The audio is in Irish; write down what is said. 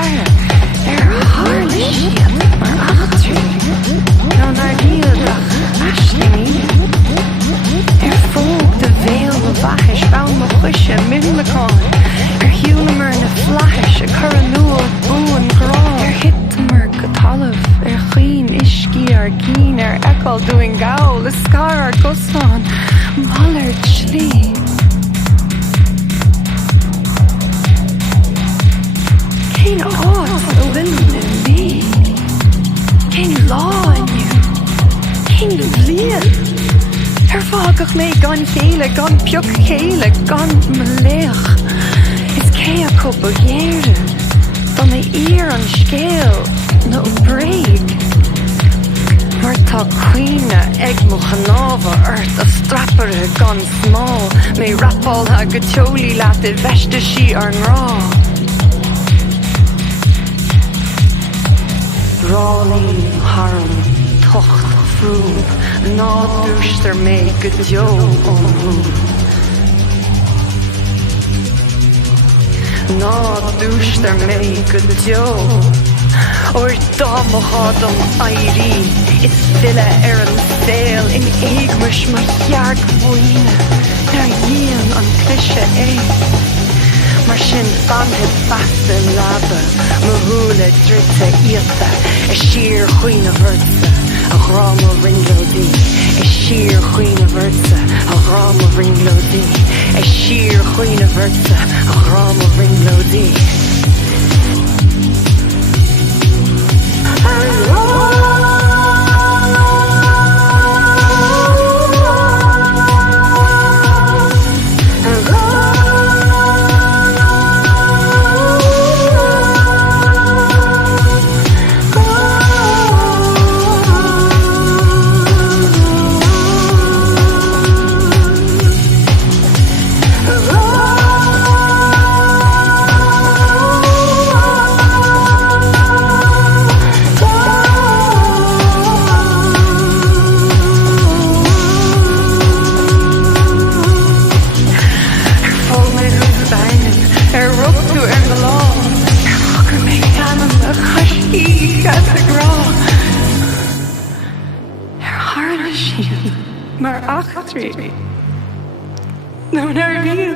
Cara, harla siad mar achtrú. No nar díaldach aisling fóg de bhéal na bhachais bán mo chuise mimlacáin. Hiúlamar na flachais chur an nua bú an ngrá. Hittamar go talamh chuoin iscí cín eáil dúin gáil is scar gosán mhallar slí. Cén áit a bhfuil in mí? Cén lá inniu? Cén bbliain? Fágach mé gan chéile, gan peoch chéile, gan maléach. Is cé a cúpa géire, don é an scéal nó bréig. Mar tá cuimhin ag mo chanáha ort a strappare gan smá, mé rapáiltha go teolaí leat I bheiste sí ar ngrá. Rálaí harm, tocht fúm, ná dúistar mé go deo ón rúm. Ná dúistar mé go deo. O'r dom o chadam airí, is fille an sail in éigmis mar chearg bhuaine, nar dhéan an clise mar sin banhead basta leaba, mahúla drite íochta, siar chuoine bhirsa, a Grá Mo Bhrionglóidí, siar chuoine bhirsa, a Grá Mo Bhrionglóidí, siar chuoine bhirsa, a Grá Mo Bhrionglóidí. Maar 8 no, naar wie?